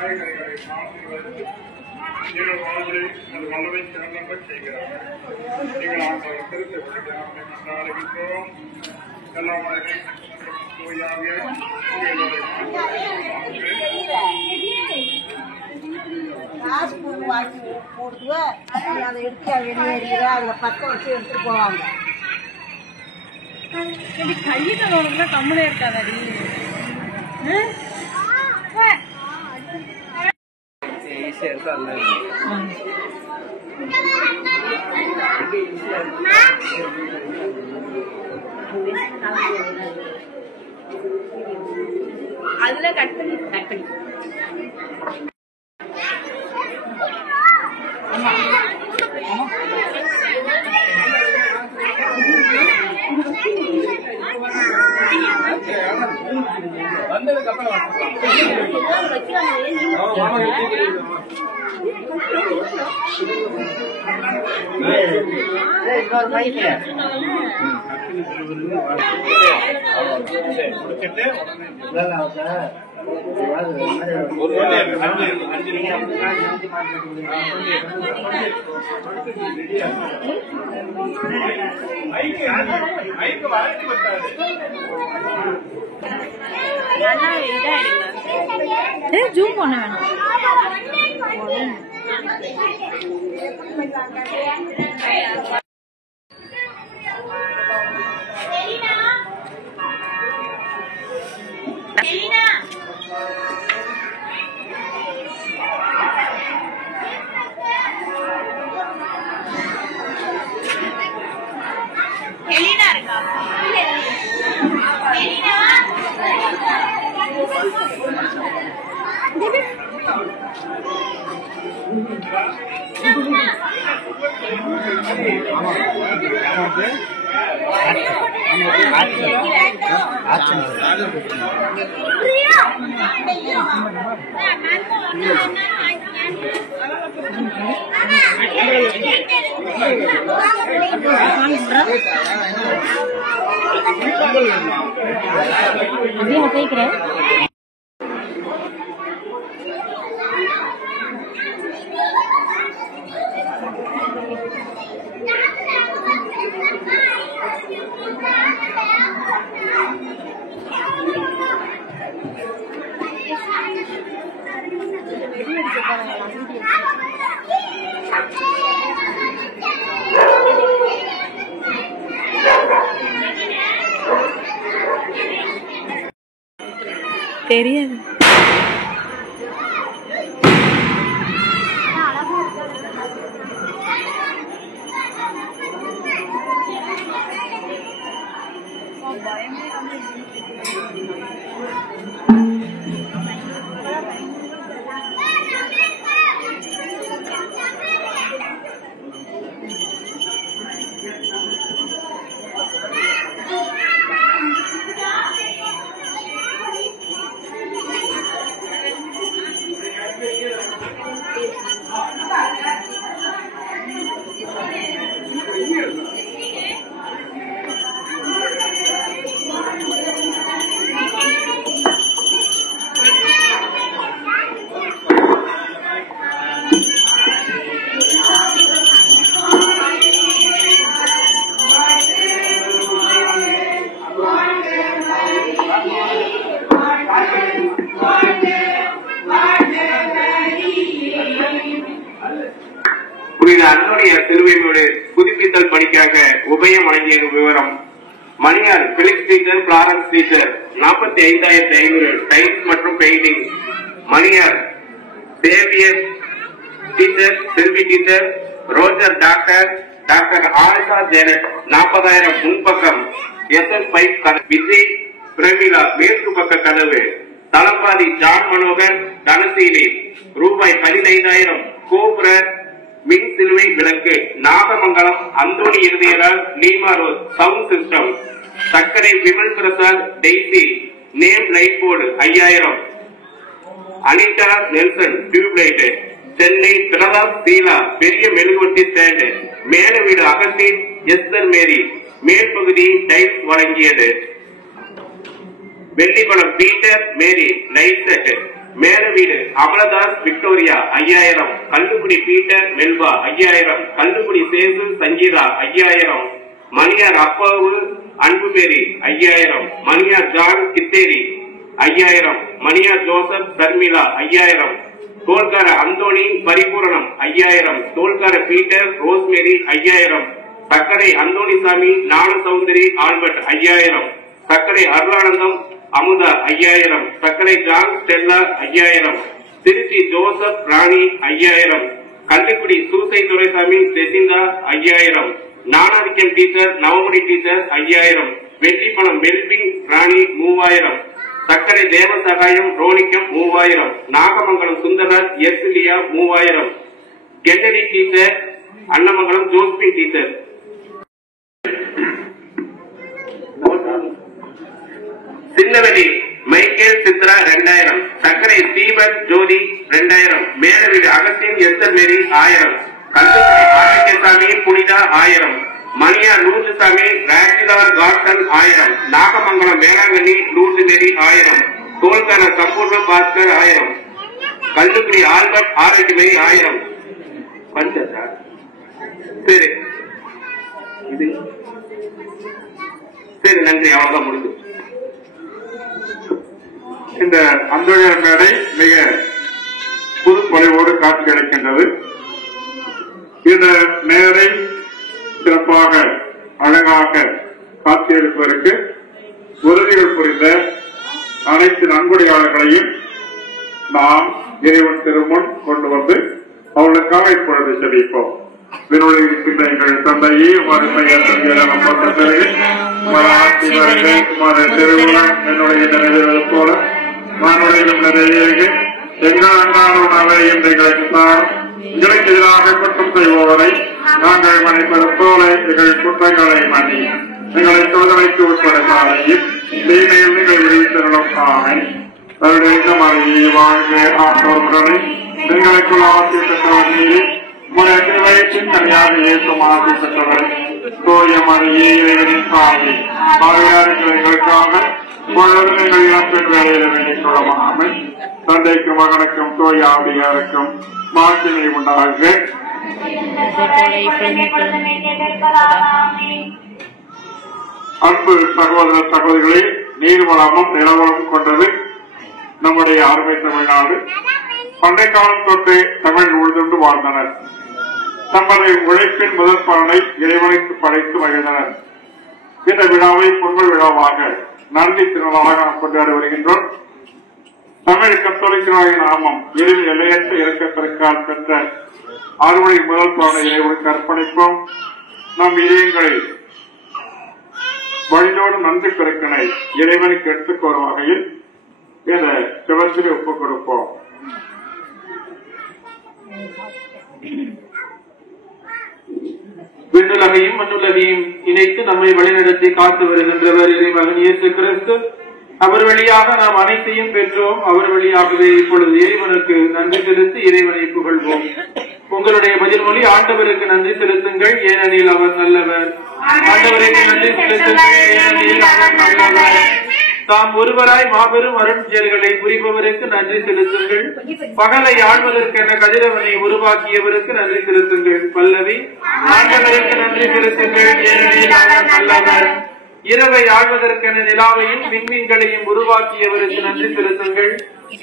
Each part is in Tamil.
காய்கறிகளை சாப்பிடுவது நீங்கள் வாழ்வில் அது வல்லமை சிறந்த செய்கிறார்கள். நீங்கள் ஆண்டவர் திருத்த விடுகிறார்கள் என்று அறிவிக்கிறோம். எல்லா தூயாக வாங்கி போடுது, அதை எடுத்து வெளியேறிய அதில் பற்ற வச்சு எடுத்துட்டு போவாங்க. கையில கம்முனே இருக்காதடி. ஈஸியா இருக்கா? அதுல கட் பண்ணி வந்ததுக்கு அப்புறம் ஜூம் பண்ண வேணும். தெரியாது. அன்னுடைய திருவையோடு புதுப்பித்தல் பணிக்காக உபயம் வழங்கிய விவரம். Maniyar Philips teacher, Florence teacher 45,500 tiles மற்றும் பெயிண்டிங். Maniyar Xavier teacher, Selvi teacher, Roger doctor, doctor Ayesha Janet 40,000 முன்பக்கம். SS5 விஜய் பிரமிளா மேற்கு பக்க கதவு. தலப்பாதி ஜான் மனோகர் தனசீலி ரூபாய் 15,000 கோபுர மின் சிலுவை விளக்கு. நாகமங்கலம் அந்தோணி இருதயரால் Neema Rose sound system. Sarkarai Vimal Prasad Daisy name light board 5,000. Anitha Nelson tubelight. Chennai Prathap Sheela பெரிய மெழுகுவர்த்தி ஸ்டாண்ட். மேல வீடு அகத்தி எஸ்தர் மேரி மேல் பகுதி டைல்ஸ் வழங்கியது. Vellikulam Peter Mary light set. Melaveedu Amaladas Victoria 5000, Kallukudi Peter Melva 5000, Kallukudi Sesu Sangeetha 5000, Maniyar Appavu Anbuperi 5000, Maniyar John Kitheri 5000, Maniyar Joseph Sharmila 5000, Tholkara Anthoni Paripuranam 5000, தோல்கார Peter rosemary 5000, சக்கரை அந்தோணிசாமி நாலு சௌந்தரி ஆல்பர்ட் 5000, சக்கரை Arulanandam Amudha 5000, Sakkarai John Stella 5000, Tiruchi Joseph Rani 5000, Kallikudi Soosai Duraisamy Jacintha 5000, Nanathikkam teacher Navamani teacher 5000, Vetrippanam Melbin Rani 3000, Sakkarai Devasagayam Ronikkam 3000, Nagamangalam Sundararaj Esliya 3000, Kennedy teacher Annamangalam Josephine teacher. Chinnaveli Michael Chitra 2000, Sakkarai Stephen Jothi 2000, Melaveedu Agathin Esther Mary 1000, Kallukudi Arokiasamy Punitha 1000, Maniyar Lourdusamy Rajilar garden 1000, Nagamangalam Velankanni Lourdu Mary 1000, Tholkara Sampoorna Bhaskar 1000, Kallukudi Albert art மேரி 1000. பஞ்சா சரி இது சரி நன்றி, அவ்வளவுதான் முடிஞ்சு. இந்த அந்தோனியார் மேடை மிக புது பொலிவோடு காட்சி அளிக்கின்றது. இந்த மேடை சிறப்பாக அழகாக காட்சியளிப்பதற்கு உறுதிகள் புரிந்த அனைத்து நன்கொடையாளர்களையும் நாம் இறைவன் திருமுன் கொண்டு வந்து அவர்களுக்காக இப்பொழுது செபிப்போம். விருளில் இருக்கின்ற எங்கள் தந்தையே மறுமையை திருவிழா என்னுடைய நிறைவேறுவது போல மானுடையிலும் நிறைவேறு எங்கள் அன்றாட உணவை எங்களுக்கு எங்களுக்கு எதிராக குற்றம் செய்பவரை நாங்கள் மன்னிப்பது போல எங்கள் குற்றங்களை மன்னி எங்களை சோதனைக்கு உட்படுத்தாரையும் தீமையில் நீங்கள் விடுவித்தருளும் ஆமென். அவருடைய மறையை வாழ்க ஆற்றோர்களை எங்களுக்குள் ஆசிரியர் நீரே உங்களுடைய வயிற்றின் தனியாக ஏற்றும் ஆசிரியர் தோய மறையே இறைவனின் சாமி பாவையார்கள் எங்களுக்காக பொழுது எங்கள் இழப்பின் வேலையில வேண்டிக் கொள்ளமாமல் தந்தைக்கும் மகனுக்கும் தோய ஆவியாருக்கும் மாற்றினை உண்டாக. அன்பு சகோதர சகோதரிகளே, நீர்வளமும் நிலவளமும் கொண்டது நம்முடைய அருமை தமிழ்நாடு. பண்டை காலம் தொட்டு தமிழ் உழுதுண்டு வாழ்ந்தனர். தமது உழைப்பின் முதல் பலனை இறைவனுக்கு படைத்து மகிழ்ந்தனர். இந்த விழாவை பொங்கல் விழாவாக நன்றி திருநாளாக நாம் கொண்டாடி வருகின்றோம். தமிழ் கத்தோலிக்கராயின் நாமம் எளிதில் எல்லையற்ற இறக்கத்திற்கால் பெற்ற அறுவடை முதல் பலனை இறைவனுக்கு அர்ப்பணிப்போம். நம் இதயங்களை வழியோடு நன்றி பெருக்கனை இறைவனுக்கு எடுத்துக் வரும் வகையில் இந்த சிவத்திற்கு ஒப்புக் கொடுப்போம். விண்ணுலகையும் மண்ணுலகையும் இணைத்து நம்மை வழிநடத்தி காத்து வருகின்றவர் இறைமகன் இயேசு கிறிஸ்து. அவர் வழியாக நாம் அனைத்தையும் பெற்றோம். அவர் வழியாகவே இப்பொழுது இறைவனுக்கு நன்றி செலுத்தி இறைவனை புகழ்வோம். உங்களுடைய பதில் மொழி ஆண்டவருக்கு நன்றி செலுத்துங்கள், ஏனெனில் அவர் நல்லவர். ஆண்டவருக்கு நன்றி செலுத்துங்கள், ஏனெனில் அவர் நல்லவர். தாம் ஒருவராய் மாபெரும் அருண் செயல்களை புரிபவருக்கு நன்றி செலுத்துங்கள். பகலை ஆழ்வதற்கென கதிரவனை உருவாக்கியவருக்கு நன்றி செலுத்துங்கள். பல்லவி ஆண்டவருக்கு நன்றி செலுத்துங்கள், ஏனெனில் அவர் நல்லவர். இரவை ஆழ்வதற்கென நிலாவையும் விண்மீன்களையும் உருவாக்கியவருக்கு நன்றி செலுத்துங்கள்.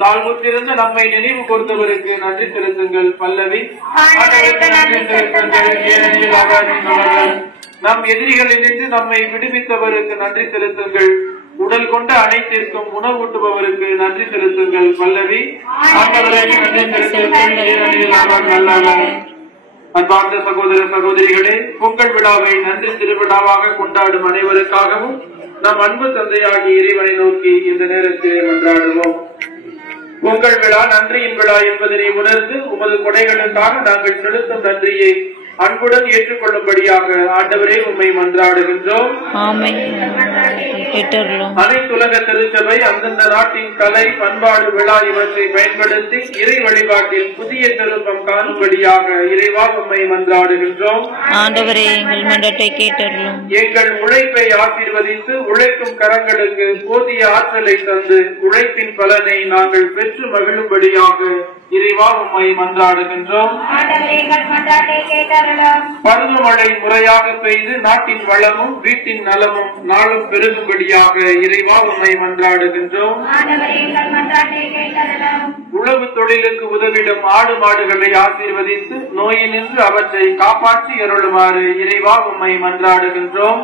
தாழ்வுற்றிருந்த நம்மை நினைவு கூர்ந்தவருக்கு நன்றி செலுத்துங்கள். பல்லவி ஆண்டவருக்கு நன்றி செலுத்துங்கள், ஏனெனில் அவர் நல்லவர். நம் எதிரிகளிலிருந்து நம்மை விடுவித்தவருக்கு நன்றி செலுத்துங்கள். உடல் கொண்ட அனைத்திற்கும் உணவூட்டுபவருக்கு நன்றி செலுத்துங்கள். பல்லவி ஆண்டவருக்கு நன்றி செலுத்துங்கள், ஏனெனில் அவர் நல்லவர். அன்பார்ந்த சகோதர சகோதரிகளே, பொங்கல் விழாவை நன்றி திருவிழாவாக கொண்டாடும் அனைவருக்காகவும் நம் அன்பு தந்தையாகிய இறைவனை நோக்கி இந்த நேரத்தில் கொண்டாடுவோம். பொங்கல் விழா நன்றியின் விழா என்பதனை உணர்ந்து உமது கொடைகளுக்காக நாங்கள் செலுத்தும் நன்றியை அன்புடன் ஏற்றுக்கொள்ளும்படியாக ஆண்டவரே உம்மை மன்றாடுகின்றோம். அனைத்துலக திருச்சபை அந்தந்த நாட்டின் கலை பண்பாடு விழா இவற்றை பயன்படுத்தி இறை வழிபாட்டில் புதிய திருப்பம் காணும்படியாக இறைவா உம்மை மன்றாடுகின்றோம். ஆண்டவரே எங்கள் மன்றத்தை கேட்டருளும். எங்கள் உழைப்பை ஆசீர்வதித்து உழைக்கும் கரங்களுக்கு போதிய ஆற்றலை தந்து உழைப்பின் பலனை நாங்கள் பெற்று மகிழும்படியாக இறைவா உம்மை மன்றாடுகின்றோம். பருவமழை முறையாக பெய்து நாட்டின் வளமும் வீட்டின் நலமும் நாளும் பெருகும்படியாக இறைவா உம்மை மன்றாடுகின்றோம். உழவு தொழிலுக்கு உதவிடும் ஆடு மாடுகளை ஆசீர்வதித்து நோயினின்று அவற்றை காப்பாற்றி அருளுமாறு இறைவா உம்மை மன்றாடுகின்றோம்.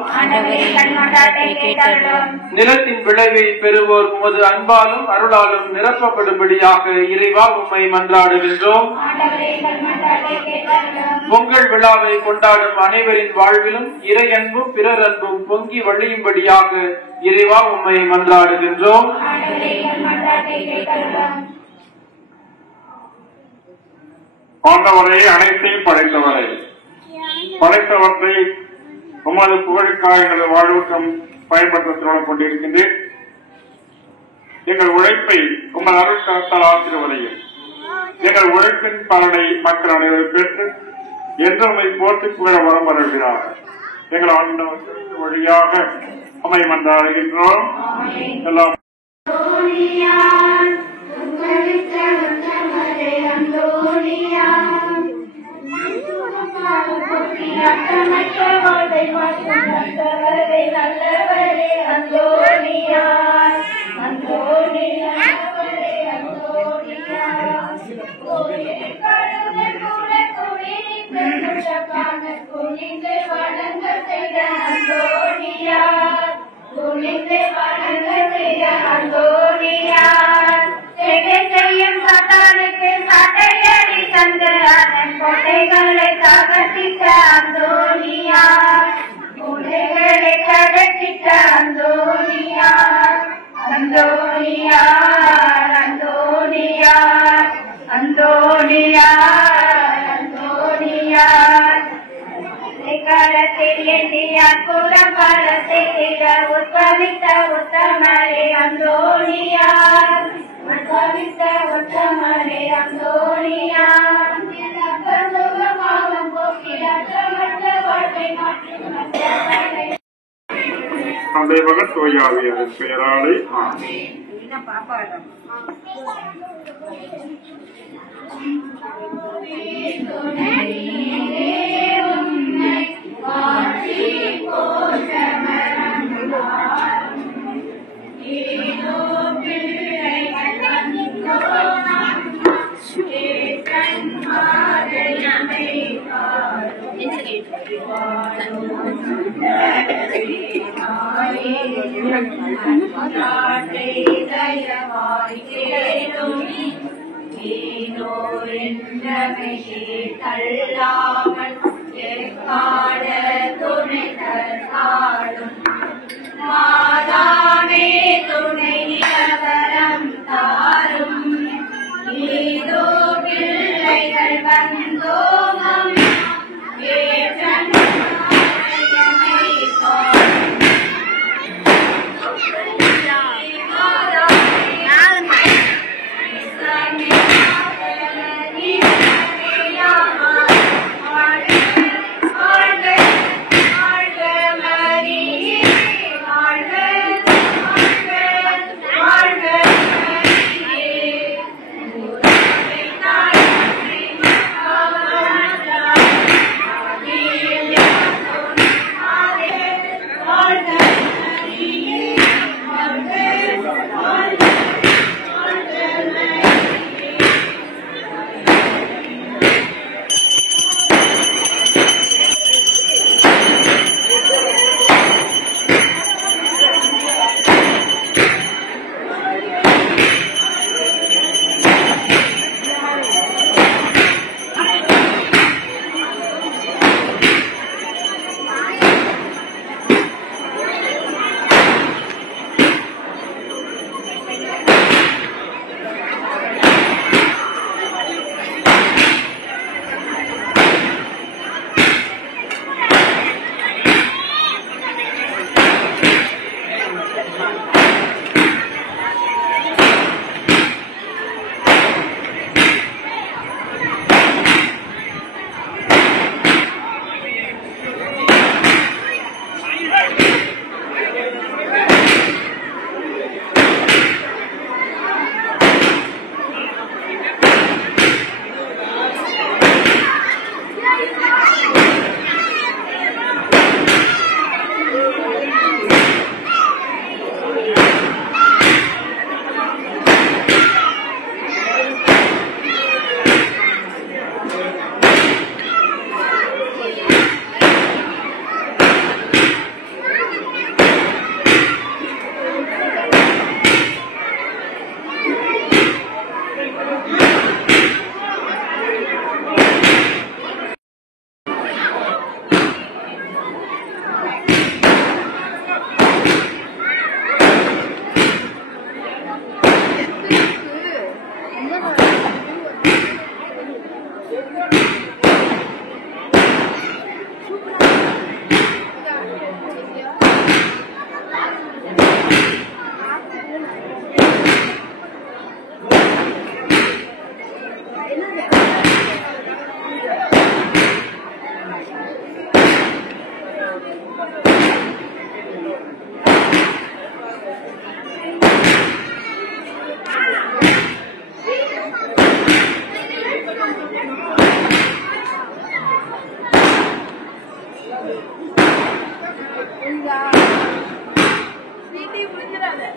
நிலத்தின் விளைவை பெறுவோர் உமது அன்பாலும் அருளாலும் நிரப்பப்படும்படியாக இறைவா உம்மை மன்றாடுகின்றோம். பொங்கல் விழாவை கொண்டாடும் அனைவரின் வாழ்விலும் இறை அன்பும் பிறர் அன்பும் பொங்கி வழியும்படியாக இறைவா உம்மை மன்றாடுகின்றோம். ஆண்டவரை அனைத்தையும் படைத்தவரை படைத்தவற்றை உமது புகழுக்காக எங்களது வாழ்வுக்கும் பயன்படுத்த கொண்டிருக்கின்றேன். எங்கள் உழைப்பை உமது அருள் கரத்தால் ஆசீர்வதையும் எங்கள் உழைப்பின் பலனை மக்கள் அனைவரும் பெற்று என்று உண்மை போற்றி புகழ வரம் வருகிறார். எங்கள் ஆண்டவர் வழியாக உம்மை மன்றாடுகின்றோம். எல்லாம் மகன் தோயாவியரின் பெயராலே மாதாவே துணை நிலவரம் தாரும் ஏதோ பிள்ளைகள் வந்தோமம் வீட்டையும் முடிஞ்சிடாது.